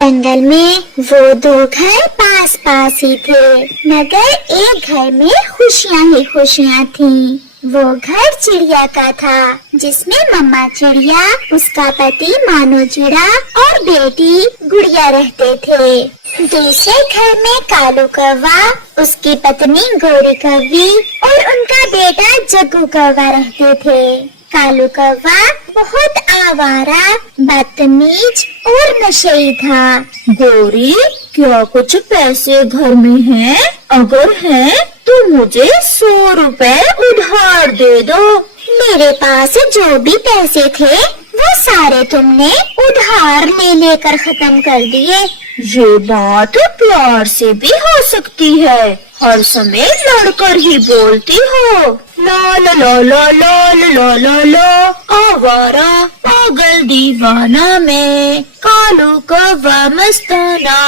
जंगल में वो दो घर पास पास ही थे, मगर एक घर में खुशियाँ ही खुशियाँ थीं। वो घर चिड़िया का था, जिसमें मम्मा चिड़िया, उसका पति मानो चिड़ा और बेटी गुड़िया रहते थे। दूसरे घर में कालू कौवा, उसकी पत्नी गोरी कौवी और उनका बेटा जग्गू कौवा रहते थे। कालू कौवा बहुत आवारा, बदतमीज और नशेई था। गौरी, क्या कुछ पैसे घर में हैं? अगर हैं तो मुझे 100 रुपए उधार दे दो। मेरे पास जो भी पैसे थे वो सारे तुमने उधार ले लेकर खत्म कर दिए। ये बात प्यार से भी हो सकती है, हर समय लड़कर ही बोलती हो। ला ला ला ला ला ला ला ला, आवारा पागल दीवाना में कालू कौवा मस्ताना।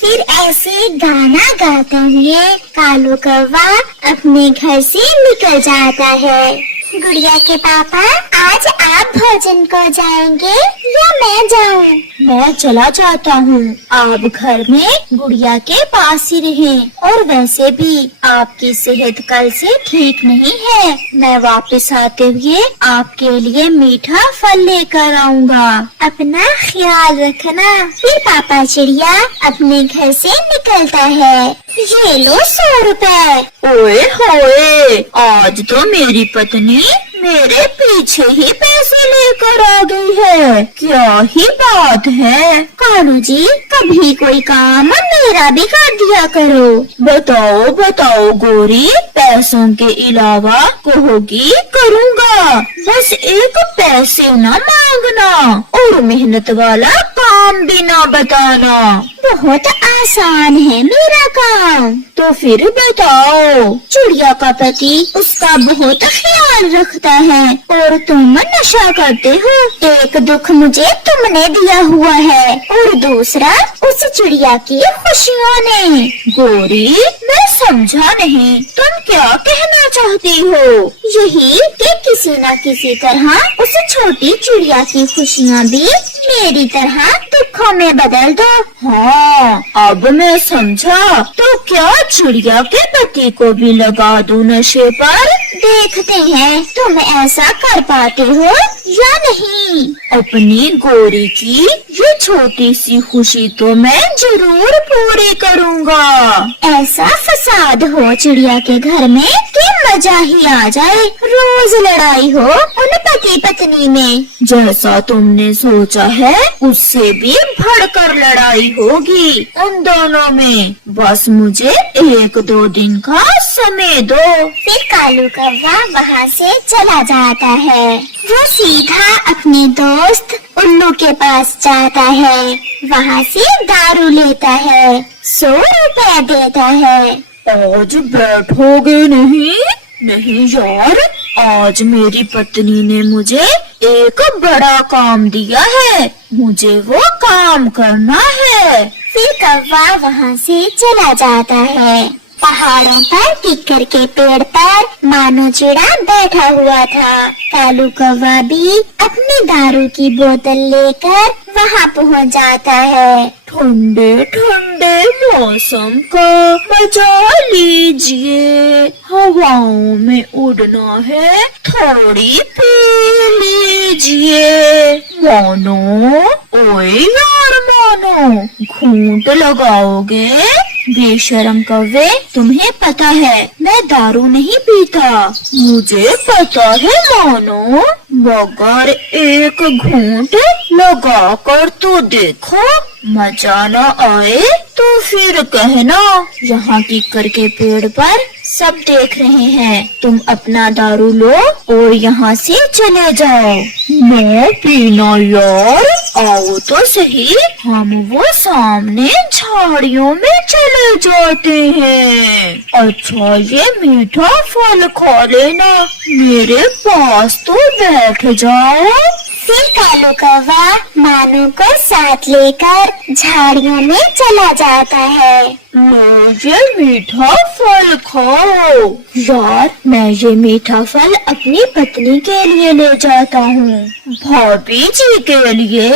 फिर ऐसे गाना गाते हुए कालू कौवा अपने घर से निकल जाता है। गुड़िया के पापा, आज आप भोजन को जाएंगे या मैं जाऊं? मैं चला जाता हूँ, आप घर में गुड़िया के पास ही रहें। और वैसे भी आपकी सेहत कल से ठीक नहीं है, मैं वापस आते हुए आपके लिए मीठा फल लेकर आऊँगा। अपना ख्याल रखना। फिर पापा चिड़िया अपने घर से निकलता है। ये लो 100 रुपए। ओए होए, आज तो मेरी पत्नी मेरे पीछे ही पैसे लेकर आ गई है, क्या ही बात है। कालू जी, कभी कोई काम मेरा भी कर दिया करो। बताओ बताओ गौरी, पैसों के अलावा कहोगी करूँगा, बस एक पैसे न मांगना और मेहनत वाला काम भी न बताना। बहुत आसान है मेरा काम। तो फिर बताओ। चिड़िया का पति उसका बहुत ख्याल रखता है और तुम नशा करते हो। एक दुख मुझे तुमने दिया हुआ है और दूसरा उस चिड़िया की खुशियों ने। गौरी, मैं समझा नहीं, तुम क्या कहना चाहती हो? यही कि किसी न किसी तरह उस छोटी चिड़िया की खुशियाँ भी मेरी तरह दुखों में बदल दो। हाँ, अब मैं समझा। तो क्या चिड़िया के पति को भी लगा दूं नशे पर? देखते हैं तुम ऐसा कर पाते हो या नहीं। अपनी गौरी की ये छोटी सी खुशी तो मैं जरूर पूरी करूँगा। ऐसा फसाद हो चिड़िया के घर में कि मजा ही आ जाए। रोज लड़ाई हो उन पति पत्नी में। जैसा तुमने सोचा है उससे भी बढ़कर लड़ाई होगी उन दोनों में। बस मुझे 1-2 दिन का समय दो। फिर कालू कौवा वहाँ से चला जाता है। वो सीधा अपने दोस्त उल्लू के पास जाता है, वहाँ से दारू लेता है, 100 रुपए देता है। आज बैठोगे नहीं? नहीं यार, आज मेरी पत्नी ने मुझे एक बड़ा काम दिया है, मुझे वो काम करना है। फिर कौवा वहाँ से चला जाता है। पहाड़ों पर किक्कर के पेड़ पर मानो चिड़ा बैठा हुआ था। कालू कौवा भी अपनी दारू की बोतल लेकर वहाँ पहुँच जाता है। ठंडे ठंडे मौसम का मजा लीजिए, हवाओं में उड़ना है, थोड़ी पी लीजिए। मानो, ओए यार मानो, घूंट लगाओगे? बेशरम कौवे, तुम्हें पता है मैं दारू नहीं पीता। मुझे पता है मानो, मगर एक घूंट लगा कर तो देखो, मजा न आए तो फिर कहना। यहाँ किक्कर के पेड़ पर सब देख रहे हैं, तुम अपना दारू लो और यहाँ से चले जाओ। मैं पीना यार, आओ तो सही, हम वो सामने झाड़ियों में चले जाते हैं। अच्छा, ये मीठा फल खा लेना, मेरे पास तो बैठ जाओ। फिर कालू कौवा मानो को साथ लेकर झाड़ियों में चला जाता है। मुझे मीठा फल खाओ। यार, मैं ये मीठा फल अपनी पत्नी के लिए ले जाता हूँ। भाभी जी के लिए?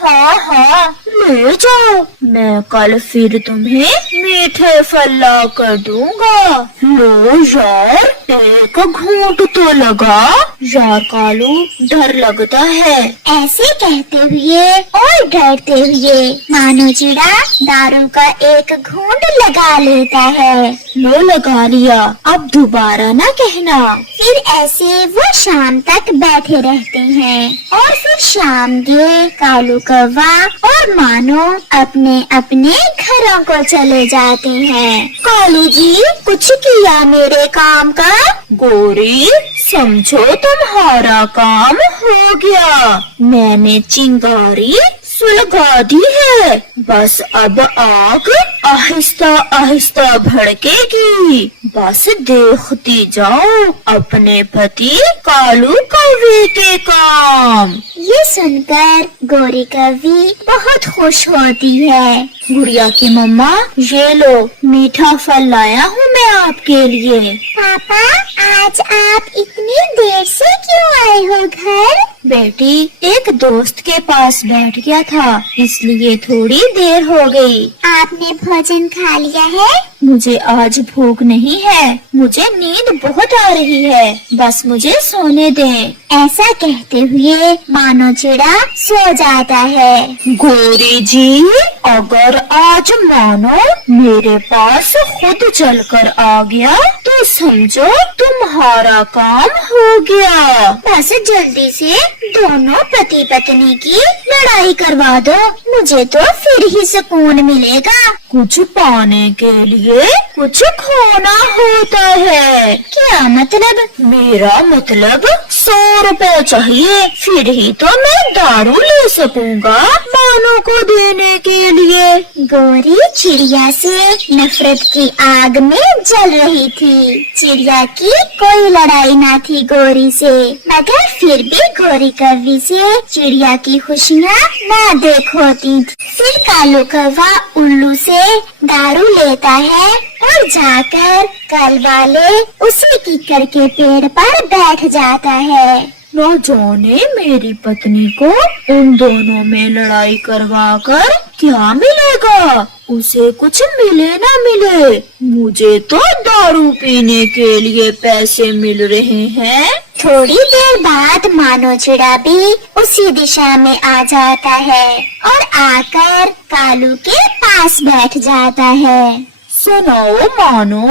हाँ हाँ, ले जाओ, मैं कल फिर तुम्हें मीठे फल ला कर दूंगा। लो यार, एक घूंट तो लगा। यार कालू, डर लगता है। ऐसे कहते हुए और डरते हुए मानो चिड़ा दारू का एक घूंट लगा लेता है। लो लगा लिया, अब दोबारा ना कहना। फिर ऐसे वो शाम तक बैठे रहते हैं और फिर शाम के कालू कौवा और मानो अपने अपने घरों को चले जाते हैं। कालू जी, कुछ किया मेरे काम का? गोरी, समझो तुम्हारा काम हो गया। मैंने चिंगारी सुलगा दी है, बस अब आग आहिस्ता आहिस्ता भड़केगी। बस देखती जाओ अपने पति कालू कौवे के काम। ये सुनकर गोरी कौवी बहुत खुश होती है। गुड़िया की मम्मा, ये लो मीठा फल लाया हूँ मैं आपके लिए। पापा, आज आप इतनी देर से क्यों आए हो घर? बेटी, एक दोस्त के पास बैठ गया था, इसलिए थोड़ी देर हो गई। आपने भोजन खा लिया है? मुझे आज भूख नहीं है, मुझे नींद बहुत आ रही है, बस मुझे सोने दें। ऐसा कहते हुए मानो चिड़ा सो जाता है। गोरी जी, अगर आज मानो मेरे पास खुद चलकर आ गया तो समझो तुम्हारा काम हो गया। बस जल्दी से दोनों पति पत्नी की लड़ाई करवा दो, मुझे तो फिर ही सुकून मिलेगा। कुछ पाने के लिए कुछ खोना होता है। क्या मतलब? मेरा मतलब 100 रुपए चाहिए, फिर ही तो मैं दारू ले सकूंगा मानो को देने के लिए। गोरी चिड़िया से नफरत की आग में जल रही थी। चिड़िया की कोई लड़ाई ना थी गोरी से, मगर फिर भी गोरी कौवी से चिड़िया की खुशियाँ ना देख होती थी। फिर कालू कौवा उल्लू से दारू लेता है और जाकर कल वाले उसी कीकर के पेड़ पर बैठ जाता है। न जाने मेरी पत्नी को उन दोनों में लड़ाई करवा कर क्या मिलेगा, उसे कुछ मिले ना मिले, मुझे तो दारू पीने के लिए पैसे मिल रहे हैं। थोड़ी देर बाद मानो चिड़ा भी उसी दिशा में आ जाता है और आकर कालू के पास बैठ जाता है। सुनाओ मानो,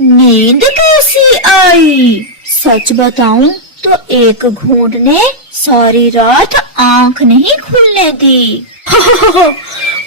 नींद कैसी आई? सच बताऊं तो एक घूंट ने सारी रात आंख नहीं खुलने दी।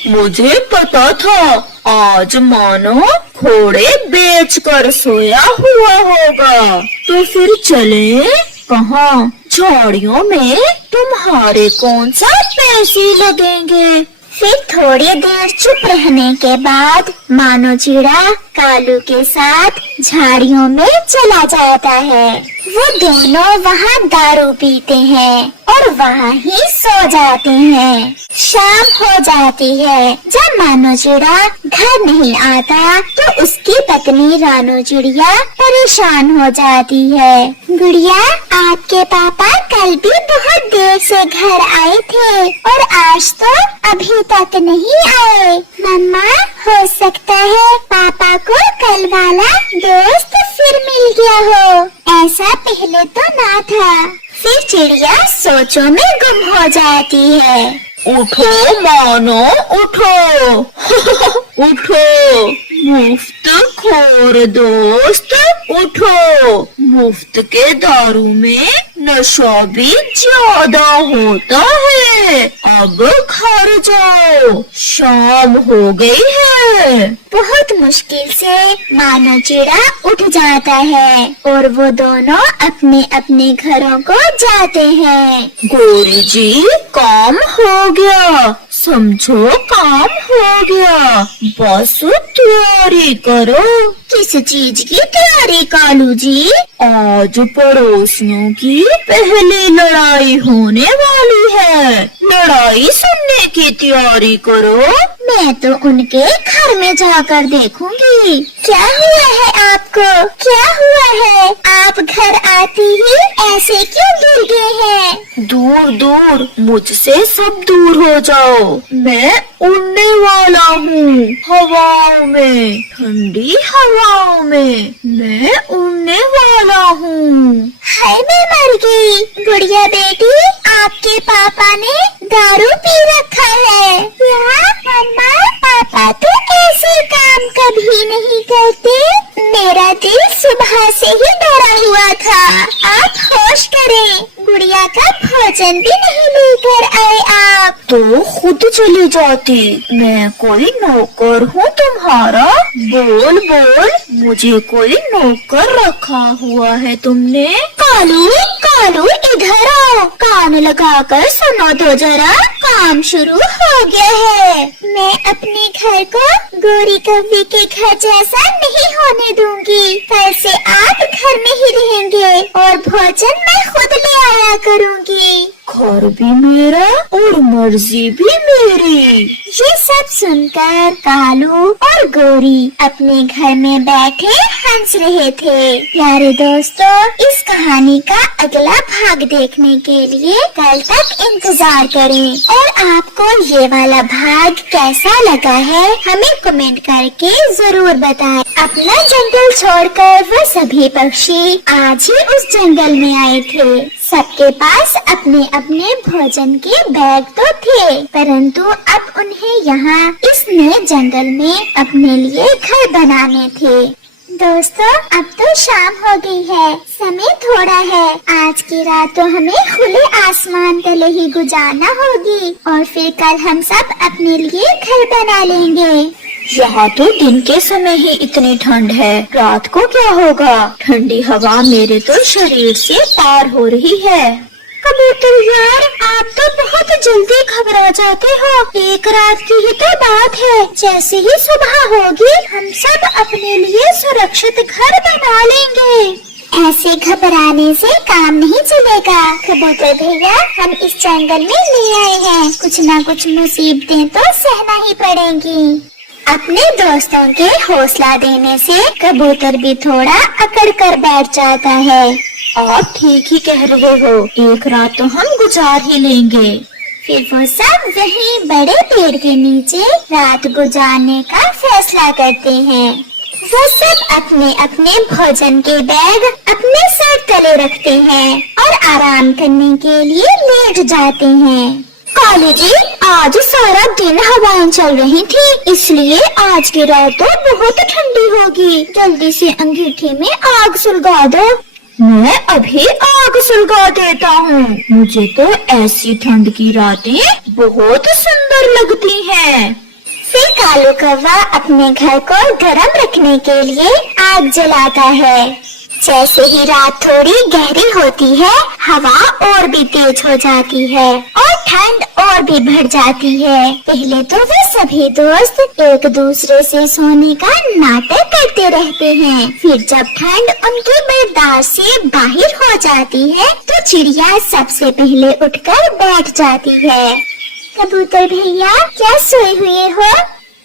मुझे पता था आज मानो घोड़े बेचकर सोया हुआ होगा। तो फिर चले कहाँ? झाड़ियों में तुम्हारे कौन सा पैसे लगेंगे। फिर थोड़ी देर चुप रहने के बाद मानो चिड़ा कालू के साथ झाड़ियों में चला जाता है। वो दोनों वहाँ दारू पीते हैं और वहाँ ही सो जाते हैं। शाम हो जाती है। जब मानो चिड़ा घर नहीं आता तो उसकी पत्नी रानो चिड़िया परेशान हो जाती है। गुड़िया, आपके पापा कल भी बहुत देर से घर आए थे और आज तो अभी तक नहीं आए। मम्मा, हो सकता है पापा को कल वाला दोस्त फिर मिल गया हो, ऐसा पहले तो ना था। फिर चिड़िया सोचों में गुम हो जाती है। उठो मानो, उठो। उठो मुफ्त खोर दोस्त, उठो। मुफ्त के दारू में नशा भी ज्यादा होता है। अब घर जाओ, शाम हो गई है। बहुत मुश्किल से मानो चिड़ा उठ जाता है और वो दोनों अपने अपने घरों को जाते हैं। गोरी जी, काम हो गया, समझो काम हो गया, बस तैयारी करो। किस चीज की तैयारी कालू जी? आज पड़ोसियों की पहली लड़ाई होने वाली है, लड़ाई सुनने की तैयारी करो। मैं तो उनके घर में जाकर देखूंगी। क्या हुआ है आपको? क्या हुआ है? आप घर आते ही ऐसे क्यों गिर गए हैं? दूर दूर मुझसे सब दूर हो जाओ, मैं उड़ने वाला हूँ हवाओं में, ठंडी हवाओं में मैं उड़ने वाला हूँ। हाय मैं मर गई। गुड़िया बेटी, आपके पापा ने दारू पी रखा है। क्या मम्मा? पापा तो ऐसे काम कभी नहीं करते। मेरा दिल सुबह से ही डरा हुआ था। आप होश करें, गुड़िया का भोजन भी नहीं लेकर आए आप। तो खुद चली जाती, मैं कोई नौकर हूँ तुम्हारा? बोल बोल, मुझे कोई नौकर रखा हुआ है तुमने? कालू कालू इधर आओ, कान लगाकर सुनो तो जरा, काम शुरू हो गया है। मैं अपने घर को गोरी कव्वे के घर जैसा नहीं होने दूंगी। कल से आप घर में ही रहेंगे और भोजन मैं खुद ले आया करूंगी। घर भी मेरा और मर्जी भी मेरी। ये सब सुनकर कालू और गोरी अपने घर में बैठे हंस रहे थे। प्यारे दोस्तों, इस कहानी का अगला भाग देखने के लिए कल तक इंतजार करें और आपको ये वाला भाग कैसा लगा है हमें कमेंट करके जरूर बताएं। अपना जंगल छोड़कर वो सभी पक्षी आज ही उस जंगल में आए थे। सबके पास अपने अपने भोजन के बैग तो थे, परंतु अब उन्हें यहाँ इस नए जंगल में अपने लिए घर बनाने थे। दोस्तों, अब तो शाम हो गई है, समय थोड़ा है। आज की रात तो हमें खुले आसमान तले ही गुजारना होगी और फिर कल हम सब अपने लिए घर बना लेंगे। यहाँ तो दिन के समय ही इतनी ठंड है, रात को क्या होगा? ठंडी हवा मेरे तो शरीर से पार हो रही है। कबूतर यार, आप तो बहुत जल्दी घबरा जाते हो। एक रात की ही तो बात है, जैसे ही सुबह होगी हम सब अपने लिए सुरक्षित घर बना लेंगे। ऐसे घबराने से काम नहीं चलेगा कबूतर भैया। हम इस जंगल में ले आए हैं, कुछ न कुछ मुसीबतें तो सहना ही पड़ेंगी। अपने दोस्तों के हौसला देने से कबूतर भी थोड़ा अकड़ कर बैठ जाता है। आप ठीक ही कह रहे हो, एक रात तो हम गुजार ही लेंगे। फिर वो सब वहीं बड़े पेड़ के नीचे रात गुजारने का फैसला करते हैं। वो सब अपने अपने भोजन के बैग अपने सर तले रखते हैं और आराम करने के लिए लेट जाते हैं। कालू जी, आज सारा दिन हवाएं चल रही थी, इसलिए आज की रात तो बहुत ठंडी होगी। जल्दी से अंगीठी में आग सुलगा दो। मैं अभी आग सुलगा देता हूँ। मुझे तो ऐसी ठंड की रातें बहुत सुंदर लगती हैं। फिर कालू कौवा अपने घर को गर्म रखने के लिए आग जलाता है। जैसे ही रात थोड़ी गहरी होती है, हवा और भी तेज हो जाती है और ठंड और भी बढ़ जाती है। पहले तो वे सभी दोस्त एक दूसरे से सोने का नाटक करते रहते हैं। फिर जब ठंड उनके बर्दाश्त से बाहर हो जाती है, तो चिड़िया सबसे पहले उठकर बैठ जाती है। कबूतर भैया, क्या सोए हुए हो?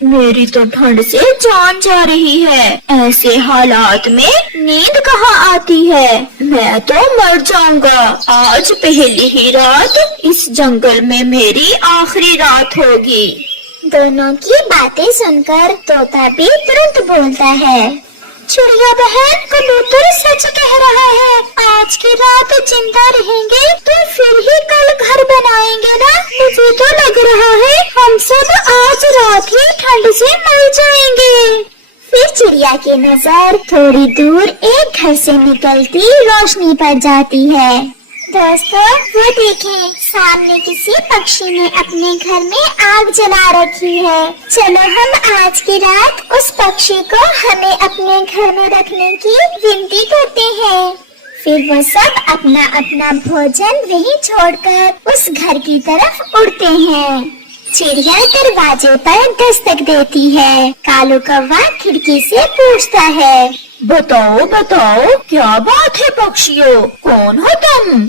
मेरी तो ठंड से जान जा रही है। ऐसे हालात में नींद कहाँ आती है? मैं तो मर जाऊंगा। आज पहली ही रात इस जंगल में मेरी आखिरी रात होगी। दोनों की बातें सुनकर तोता भी तुरंत बोलता है, चिड़िया बहन, कबूतर सच कह रहा है। आज की रात जिंदा रहेंगे तो फिर ही कल घर बनाएंगे ना। मुझे तो लग रहा है हम सब आज रात ही ठंड से मर जाएंगे। फिर चिड़िया की नजर थोड़ी दूर एक घर से निकलती रोशनी पर जाती है। दोस्तों, वो देखें, सामने किसी पक्षी ने अपने घर में आग जला रखी है। चलो हम आज की रात उस पक्षी को हमें अपने घर में रखने की विनती करते हैं। फिर वो सब अपना अपना भोजन वहीं छोड़कर उस घर की तरफ उड़ते हैं। चिड़िया दरवाजे पर दस्तक देती है। कालू कौवा खिड़की से पूछता है, बताओ बताओ, क्या बात है पक्षियों, कौन हो तुम?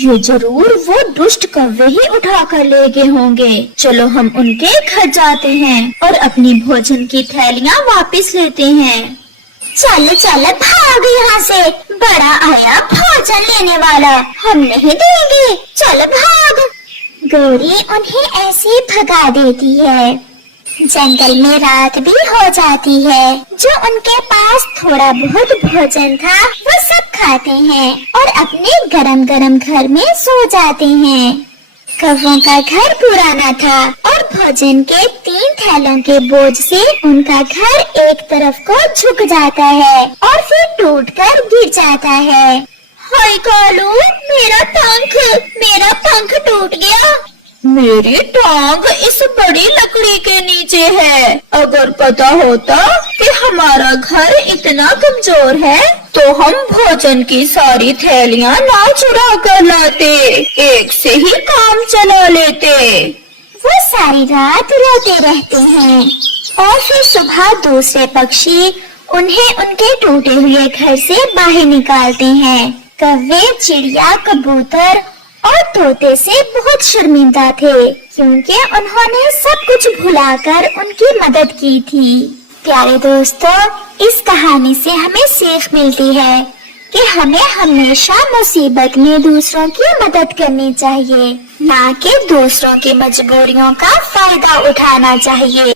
ये जरूर वो दुष्ट कौवे ही उठा कर ले गए होंगे। चलो हम उनके घर जाते हैं और अपनी भोजन की थैलियाँ वापस लेते हैं। चलो चलो भाग यहाँ से, बड़ा आया भोजन लेने वाला, हम नहीं देंगे, चलो भाग। गौरी उन्हें ऐसे भगा देती है। जंगल में रात भी हो जाती है। जो उनके पास थोड़ा बहुत भोजन था वो सब खाते हैं और अपने गरम गरम घर में सो जाते हैं। कौवों का घर पुराना था और भोजन के 3 थैलों के बोझ से उनका घर एक तरफ को झुक जाता है और फिर टूटकर गिर जाता है। हाय कालू, मेरा पंख टूट गया। मेरी टांग इस बड़ी लकड़ी के नीचे है। अगर पता होता कि हमारा घर इतना कमजोर है तो हम भोजन की सारी थैलियाँ ना चुरा कर लाते, एक से ही काम चला लेते। वो सारी रात रोते रहते हैं और फिर सुबह दूसरे पक्षी उन्हें उनके टूटे हुए घर से बाहर निकालते हैं। कौवे, चिड़िया, कबूतर और तोते से बहुत शर्मिंदा थे क्योंकि उन्होंने सब कुछ भुलाकर उनकी मदद की थी। प्यारे दोस्तों, इस कहानी से हमें सीख मिलती है कि हमें हमेशा मुसीबत में दूसरों की मदद करनी चाहिए, ना कि दूसरों की मजबूरियों का फायदा उठाना चाहिए।